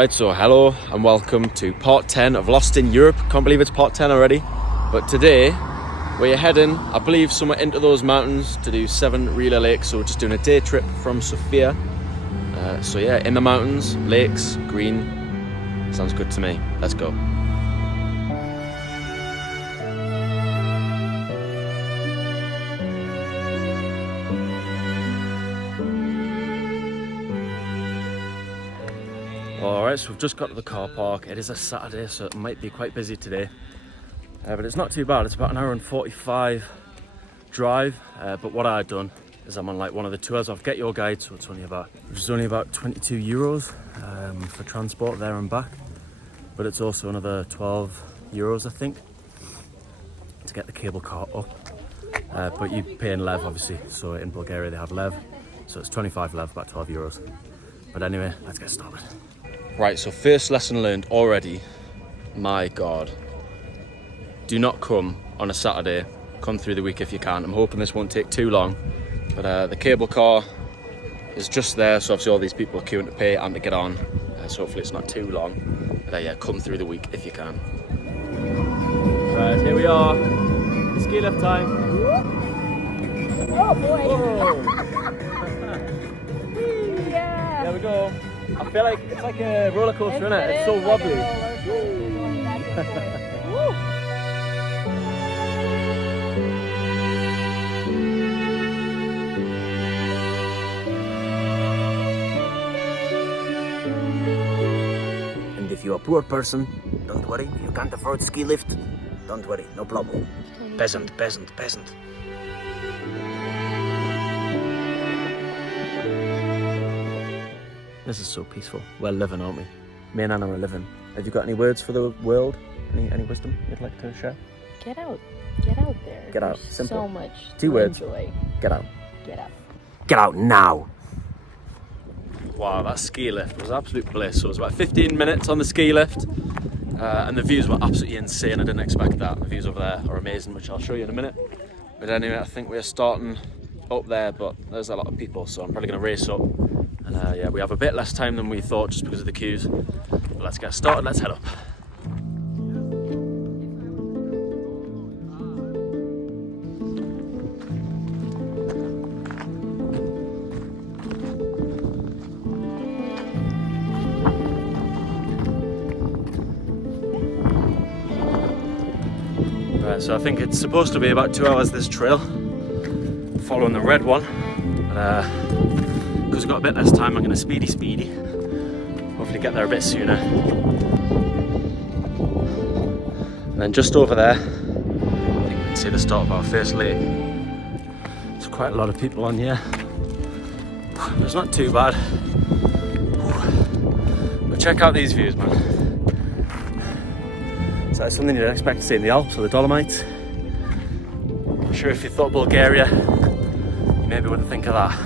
Alright, so hello and welcome to part 10 of Lost in Europe. Can't believe it's part 10 already. But today we're heading, I believe, somewhere into those mountains to do Seven Rila Lakes. So we're just doing a day trip from Sofia. So yeah, in the mountains, lakes, green. Sounds good to me. Let's go. Alright, so we've just got to the car park. It is a Saturday, so it might be quite busy today. But it's not too bad. It's about an hour and 45 drive. But what I've done is I'm on like one of the tours off GetYourGuide, so it's only about 22 euros for transport there and back. But it's also another 12 euros, I think, to get the cable car up. But you pay in lev, obviously. So in Bulgaria they have lev, so it's 25 lev, about 12 euros. But anyway, let's get started. Right, so first lesson learned already. My God. Do not come on a Saturday. Come through the week if you can. I'm hoping this won't take too long. But the cable car is just there, so obviously all these people are queuing to pay and to get on. So hopefully it's not too long. But yeah, come through the week if you can. Right, here we are. Ski lift time. Oh boy. Yeah. There we go. I feel like it's like a roller coaster, isn't it? It's so wobbly. And if you're a poor person, don't worry. You can't afford ski lift. Don't worry, no problem. Peasant. This is so peaceful. We're living, aren't we? Me and Anna are living. Have you got any words for the world? Any wisdom you'd like to share? Get out there. Get out. There's Simple. So much. Two words. Enjoy. Get out. Get out. Get out now. Wow, that ski lift was absolute bliss. So it was about 15 minutes on the ski lift. And the views were absolutely insane. I didn't expect that. The views over there are amazing, which I'll show you in a minute. But anyway, I think we're starting up there, but there's a lot of people, so I'm probably going to race up. And yeah, we have a bit less time than we thought just because of the queues. But let's get started, let's head up. Right, so I think it's supposed to be about 2 hours this trail, following the red one. But because we've got a bit less time, I'm going to speedy. Hopefully get there a bit sooner. And then just over there, I think we can see the start of our first lake. There's quite a lot of people on here. It's not too bad. But check out these views, man. So that's something you'd expect to see in the Alps or the Dolomites. I'm sure if you thought Bulgaria, you maybe wouldn't think of that.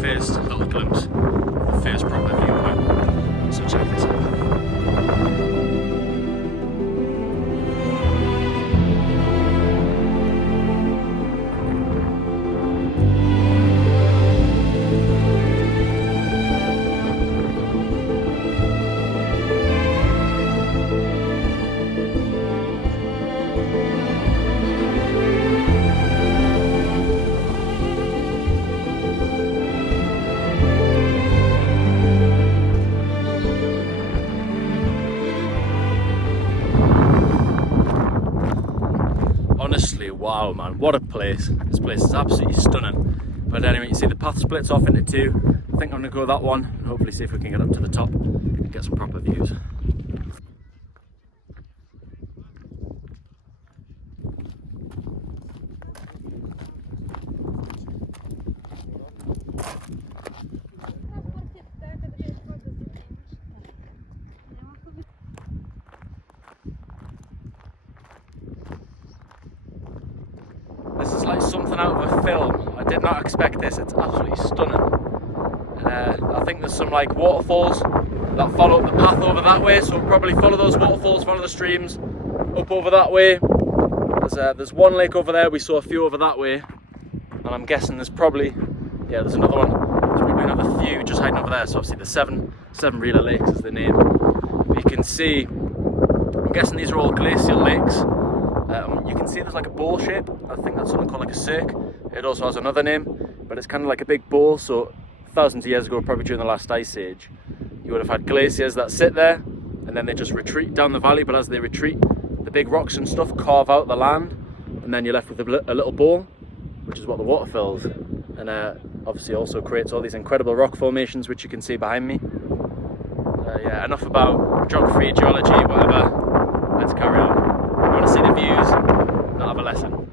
First little glimpse of the first proper viewpoint. So check this out. Honestly, wow man, what a place. This place is absolutely stunning. But anyway, you see the path splits off into two. I think I'm gonna go that one and hopefully see if we can get up to the top and get some proper views. This is like something out of a film. I did not expect this. It's absolutely stunning. I think there's some like waterfalls that follow up the path over that way, so we'll probably follow those waterfalls, follow the streams up over that way. There's one lake over there, we saw a few over that way, and I'm guessing there's probably, yeah, there's another one, there's probably another few just hiding over there. So obviously the Seven Rila Lakes is the name. But you can see, I'm guessing these are all glacial lakes. You can see there's like a bowl shape. I think that's something called like a cirque. It also has another name, but it's kind of like a big bowl. So thousands of years ago, probably during the last ice age, you would have had glaciers that sit there and then they just retreat down the valley. But as they retreat, the big rocks and stuff carve out the land, and then you're left with a little bowl, which is what the water fills. And obviously also creates all these incredible rock formations, which you can see behind me. Yeah, enough about geography, geology, whatever. Let's carry on. I want to see the views, not have a lesson.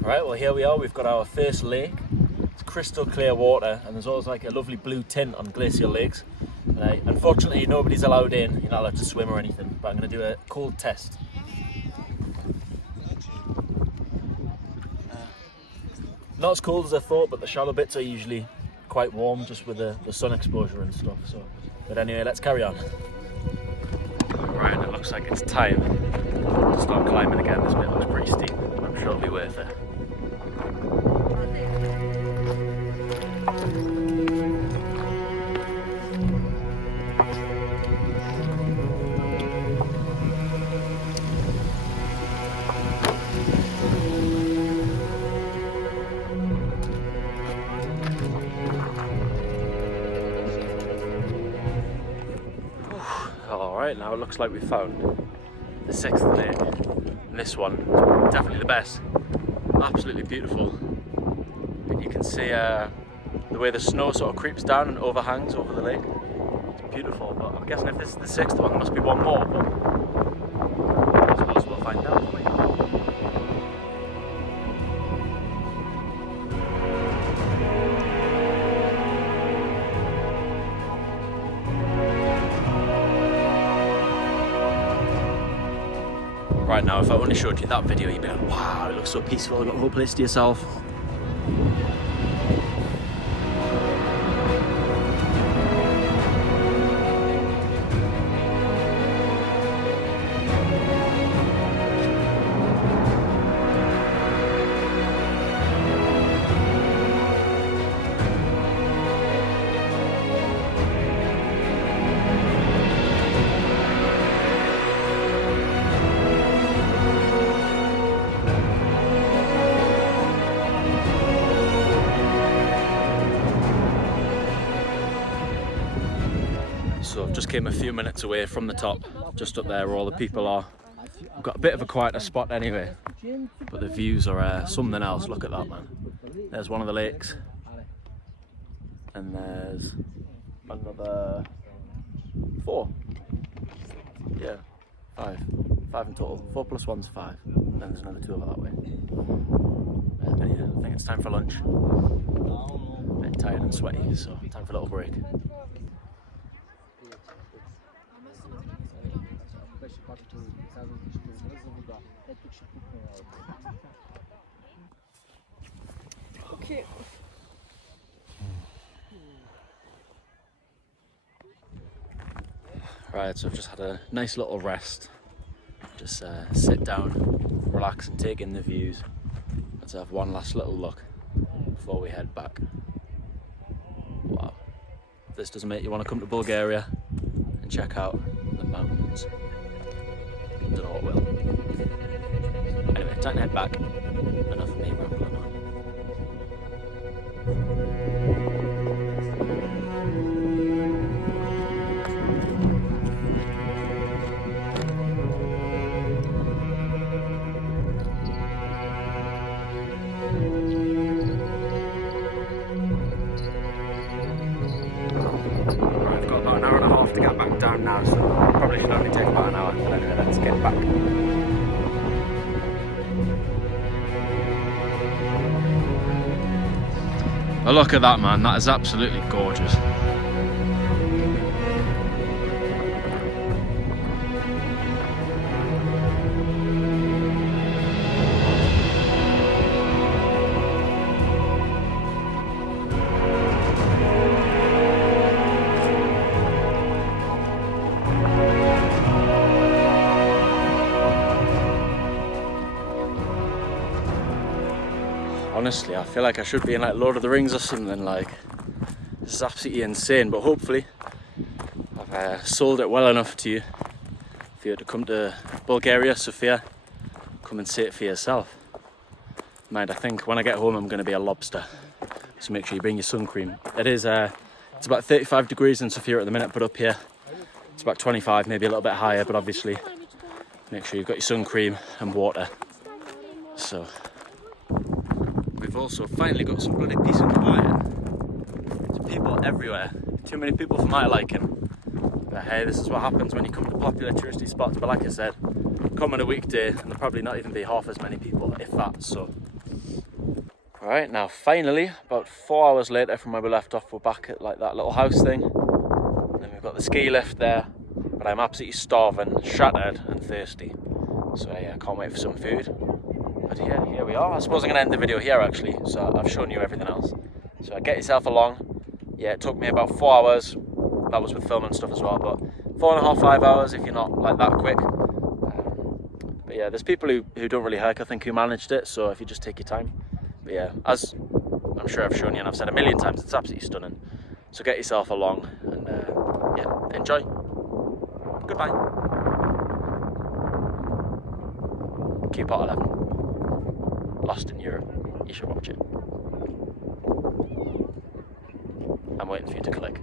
Right, well here we are, we've got our first lake. It's crystal clear water, and there's always like a lovely blue tint on glacial lakes. Unfortunately, nobody's allowed in, you're not allowed to swim or anything, but I'm going to do a cold test. Not as cold as I thought, but the shallow bits are usually quite warm just with the sun exposure and stuff. So, but anyway, let's carry on. Right, it looks like it's time to start climbing again. This bit looks pretty steep, but I'm sure it'll be worth it. Alright, now it looks like we've found the sixth lake. And this one is definitely the best. Absolutely beautiful. And you can see the way the snow sort of creeps down and overhangs over the lake. It's beautiful, but I'm guessing if this is the sixth one, there must be one more. But I suppose we'll find out. Right now, if I only showed you that video, you'd be like, wow, it looks so peaceful, you've got the whole place to yourself. So I've just came a few minutes away from the top, just up there where all the people are. I've got a bit of a quieter spot anyway, but the views are something else. Look at that, man. There's one of the lakes, and there's another 4. Yeah, 5 in total. 4 plus 1's 5. And then there's another 2 over that way. But yeah, I think it's time for lunch. A bit tired and sweaty, so time for a little break. Okay. Right, so I've just had a nice little rest. Just sit down, relax and take in the views. Let's have one last little look before we head back. Wow. If this doesn't make you want to come to Bulgaria and check out the mountains, I don't know what will. Anyway, time to head back. Enough of me rambling on. I've got about an hour and a half to get back down now, so probably should only take about an hour, but anyway, let's get back. Oh, look at that, man, that is absolutely gorgeous. Honestly, I feel like I should be in like Lord of the Rings or something. Like, this is absolutely insane, but hopefully I've sold it well enough to you. If you were to come to Bulgaria, Sofia, come and see it for yourself. Mind, I think when I get home I'm going to be a lobster, so make sure you bring your sun cream. It is, it's about 35 degrees in Sofia at the minute, but up here it's about 25, maybe a little bit higher, but obviously make sure you've got your sun cream and water. So, we've also finally got some bloody decent quiet. There's people everywhere, too many people for my liking. But hey, this is what happens when you come to popular touristy spots. But like I said, come on a weekday and there'll probably not even be half as many people, if that. So, right, now finally, about 4 hours later from where we left off, we're back at like that little house thing. And then we've got the ski lift there. But I'm absolutely starving, shattered and thirsty. So yeah, I can't wait for some food. But yeah, here we are. I suppose I'm going to end the video here actually. So I've shown you everything else. So get yourself along. Yeah, it took me about 4 hours. That was with filming stuff as well, but 4.5, 5 hours if you're not like that quick. But yeah, there's people who don't really hike, I think, who managed it, so if you just take your time. But yeah, as I'm sure I've shown you and I've said a million times, it's absolutely stunning. So get yourself along and yeah, enjoy. Goodbye. Q Part 11. Lost in Europe. You should watch it. I'm waiting for you to click.